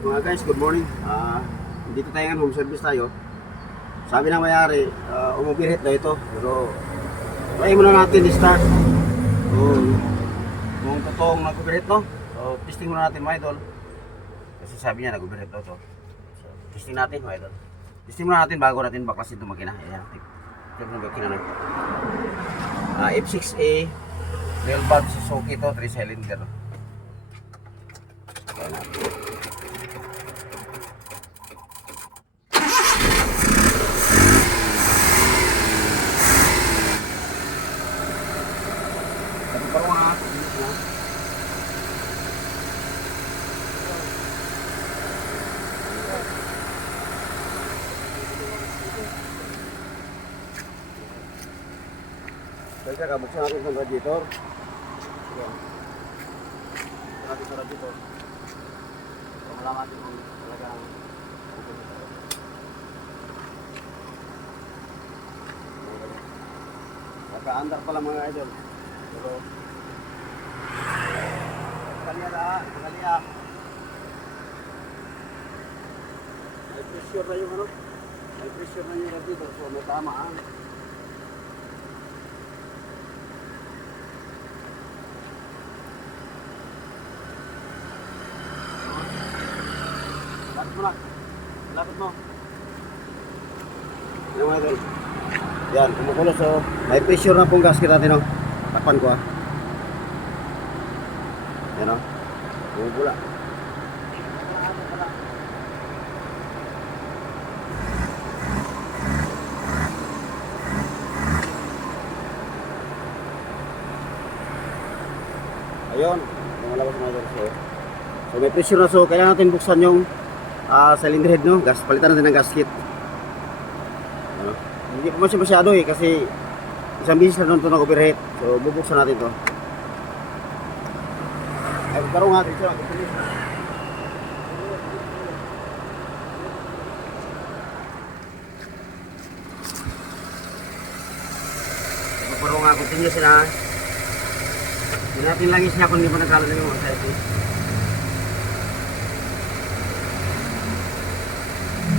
Mga guys, good morning. Dito tayo ngayon, home service tayo. Sabi ng may-ari, umubirit daw ito. Pero, try muna natin i-start. Kung totoong nag-ubirit, no? So, testing muna natin, mga idol. Kasi sabi niya, nag-ubirit daw ito. So, testing natin, mga idol. Testing muna natin bago natin baklasin itong makina. Ayan, ito yung makina na ito. F6A, Bell Valve Suzuki ito, 3 cylinder. Ayan natin. Teka, buksan natin itong radiator. Buksan natin sa radiator. So, malaman natin kung talagang naka-andar pala mga idol. Pero kaliya. May pressure na yung may pressure na yung radiator. So, may tama Lapit mo. Yan mga idol. Yan, kumukulo. So, may pressure na pong gasket natin, no? Takpan ko, Yan, no? Bumubula. Ayun, lumalabas mga idol. So, may pressure na. So, kailangan natin buksan yung cylinder head, no? Palitan natin ng gasket. Ano? Hindi pa masyado kasi isang bisis na doon ito nag-overheat. So bubuksan natin ito. Ay, parang natin siya. Parang nga, continue sila. Hindi natin langis niya kung hindi pa nagkala na yung mga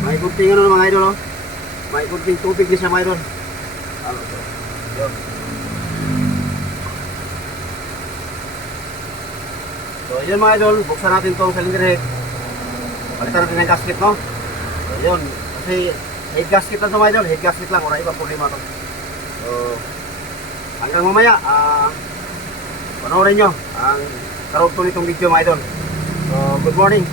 may kunting mga idol, may kunting tubig din siya mga idol. Yun. So yun mga idol, buksan natin itong cylinder head. Palitan natin ng gasket, no? So yun, kasi head gasket lang ito mga idol, head gasket lang, wala iba problema ito. So hanggang mamaya, panoorin nyo ang karugtong nitong video mga idol. So good morning.